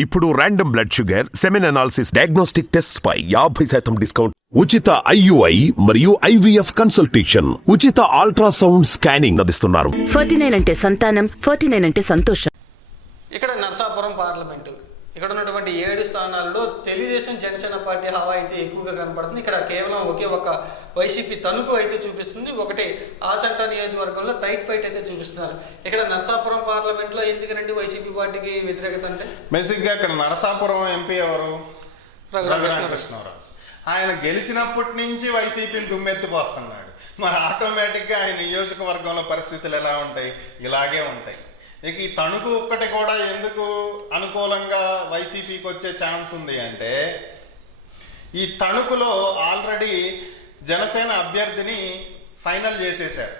ఇప్పుడు random blood sugar, semen analysis, diagnostic tests పై 50% discount, ఉచిత IUI మరియు IVF కన్సల్టేషన్, ఉచిత అల్ట్రాసౌండ్ స్కానింగ్ అందిస్తున్నారు. 49 అంటే సంతానం, 49 అంటే సంతోషం. ఇక్కడ నర్సాపురం పార్లమెంటు, ఇక్కడ ఉన్నటువంటి 7 స్థానాల్లో తెలుగుదేశం జనసేన పార్టీ హవా అయితే ఎక్కువగా కనపడుతుంది. ఇక్కడ కేవలం ఒకే ఒక వైసీపీ తణుకు అయితే చూపిస్తుంది, ఒకటి ఆచంట నియోజకవర్గంలో టైట్ ఫైట్ అయితే చూపిస్తున్నారు. ఇక్కడ నర్సాపురం పార్లమెంట్లో ఎందుకనండి వైసీపీ పార్టీకి వ్యతిరేకత అంటే? బేసిక్గా ఇక్కడ నరసాపురం ఎంపీ ఎవరు? రఘురామకృష్ణరాజు. ఆయన గెలిచినప్పటి నుంచి వైసీపీని దుమ్మెత్తిపోస్తున్నాడు. మరి ఆటోమేటిక్గా ఆయన నియోజకవర్గంలో పరిస్థితులు ఎలా ఉంటాయి? ఇలాగే ఉంటాయి. ఇక ఈ తణుకు ఒక్కటి కూడా ఎందుకు అనుకూలంగా వైసీపీకి వచ్చే ఛాన్స్ ఉంది అంటే, ఈ తణుకులో ఆల్రెడీ జనసేన అభ్యర్థిని ఫైనల్ చేసేశారు.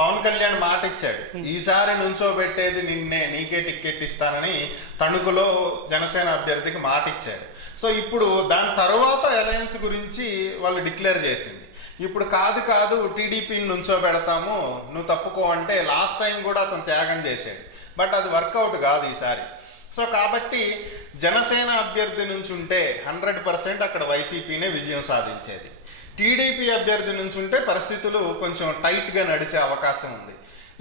పవన్ కళ్యాణ్ మాట ఇచ్చాడు, ఈసారి నుంచోబెట్టేది నిన్నే, నీకే టికెట్ ఇస్తానని తణుకులో జనసేన అభ్యర్థికి మాట ఇచ్చాడు. సో ఇప్పుడు దాని తర్వాత అలయన్స్ గురించి వాళ్ళు డిక్లేర్ చేసింది. ఇప్పుడు కాదు టీడీపీని నుంచోబెడతాము, నువ్వు తప్పుకో అంటే లాస్ట్ టైం కూడా అతను త్యాగం చేశాడు. బట్ అది వర్కౌట్ కాదు ఈసారి. సో కాబట్టి జనసేన అభ్యర్థి నుంచి ఉంటే 100% అక్కడ వైసీపీనే విజయం సాధించేది. టీడీపీ అభ్యర్థి నుంచి ఉంటే పరిస్థితులు కొంచెం టైట్గా నడిచే అవకాశం ఉంది.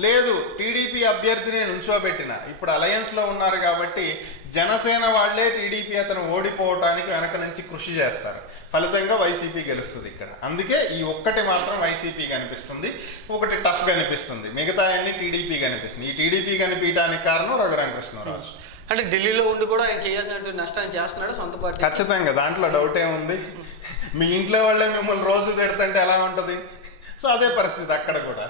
లేదు, టీడీపీ అభ్యర్థిని నుంచోబెట్టిన, ఇప్పుడు అలయన్స్లో ఉన్నారు కాబట్టి జనసేన వాళ్లే టీడీపీ అతను ఓడిపోవటానికి వెనక నుంచి కృషి చేస్తారు. ఫలితంగా వైసీపీ గెలుస్తుంది ఇక్కడ. అందుకే ఈ ఒక్కటి మాత్రం వైసీపీ కనిపిస్తుంది, ఒకటి టఫ్ కనిపిస్తుంది, మిగతా అన్ని టీడీపీ కనిపిస్తుంది. ఈ టీడీపీ కనిపించడానికి కారణం రఘురామకృష్ణరాజు. అంటే ఢిల్లీలో ఉండి కూడా ఆయన చేయాల్సిన నష్టాన్ని చేస్తున్నాడు సొంత పార్టీ. ఖచ్చితంగా, దాంట్లో డౌట్ ఏముంది? మీ ఇంట్లో వాళ్ళే మిమ్మల్ని రోజు తిడుతుంటే ఎలా ఉంటుంది? సో అదే పరిస్థితి అక్కడ కూడా.